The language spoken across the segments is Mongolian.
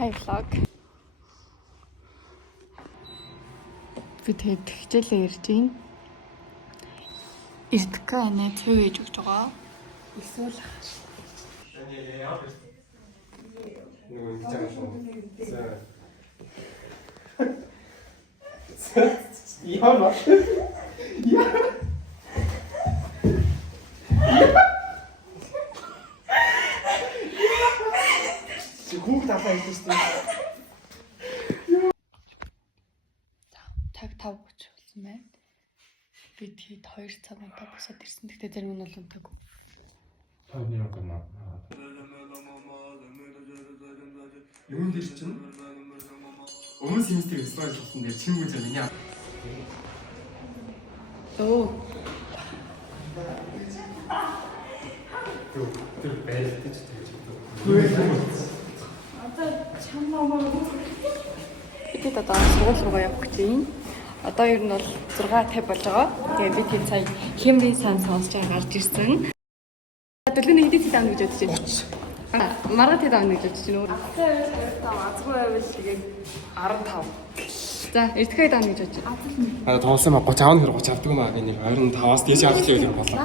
Hi vlog. Би тэгээд хичээлээ ирж байна. Ирдэггүй нэ төв ээж өгч байгаа. Эсвэл Яа. Хүүхд таваа хийсэн. Цаг 5:30 болсон байна. Би тэгээд 2 цаг унтаа босоод ирсэн. Тэгтээ зарим нь бол унтаагүй. Таны гэнэ. Юунд дэж чинь? Өмнө семестрийн слайд болсон дээр чинь үгүй зэ яа. Оо. Тэр байлтаж тэгж. Бид одоо сургууль руугаа явах гэж байна. Одоо ер нь бол 6:50 болж байгаа. Тэгээ би тийм сая хэмрийн сан сонсож байгаа гарч ирсэн. Дэлгүүний хэдий tid авна гэж бодож байна. Маргад tid авна гэж бодож байна. Азгүй байвал тэгээд 15. За, эртгээд авна гэж бодож байна. Тоолсон ба 30 авах хэрэг 30 авдаг юм аа гэнэ. 25-аас дээш авах хэрэгтэй болоо.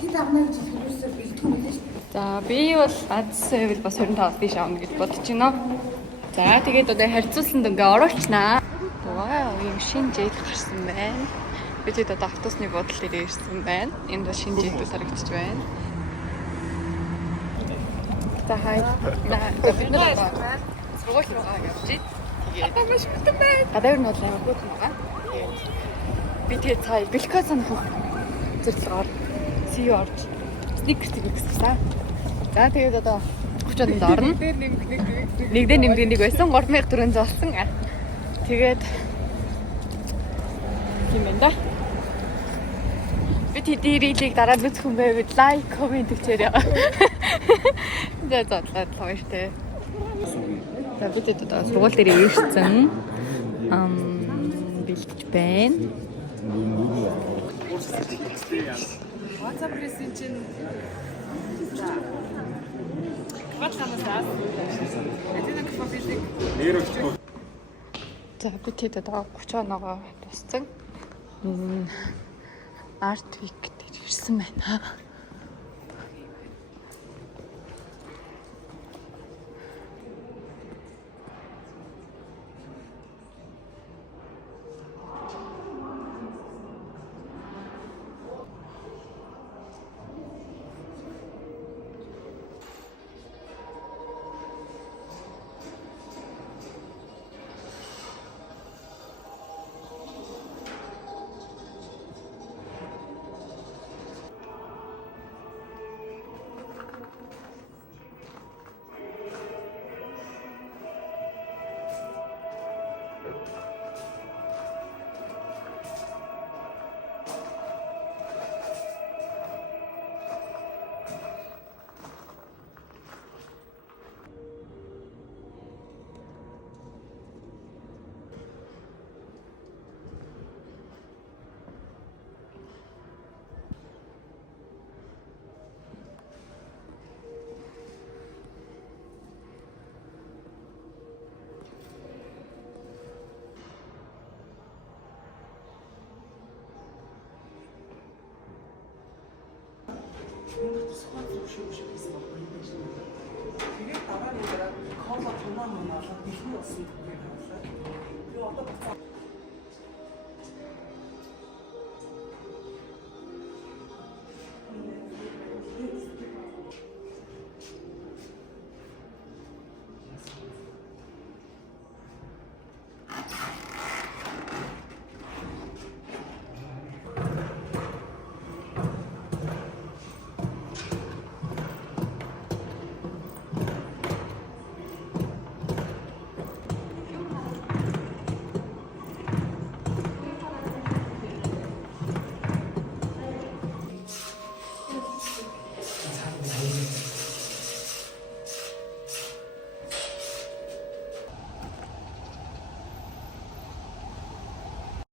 Тэд авна гэж хэлсэн бэлтгэв үлээ шүү. За, би бол азсан байвал бас 25-аас дээш авна гэж бодож байна. За, тэгээд одоо харьцуулсан дөнгө оруулчнаа. Вау, ийм шинэ жил гарсан байна. Бид одоо автобусны буудлын дээр ирсэн байна. Энд бол шинэ жил харагдаж байна. За, хай. Бид нар сургууль руугаа явж байна. Тэгээд маш хүйтэн байна. Гадаа нь бол амар хүйтэн байгаа. Тэгээд би тэгээд цаа бэлкаа санах зэрлэгоор CEO орж сникерс гэсэн. За, тэгээд одоо 30-нд орно. Нэг дээр нэмдэг байсан 3400 болсон. Тэгээд юм байна да. Бид хэдий рилийг дараад үзэх юм байвал лайк, комент хийчихээрэй. За баяртай. За бид одоо сургууль дээр ирсэн. Бэлдэж байна. WhatsApp гэсэн чинь Батламасаа. Эдгээр кафедэг. За бид хэд одоо 30 оноогоо туссан. Art Week дээр ирсэн байна. Тэгээд дараа нь кола тунаа мөн болоод ихний болсон гэдэг юм байна. Тэгээ одоо буцаа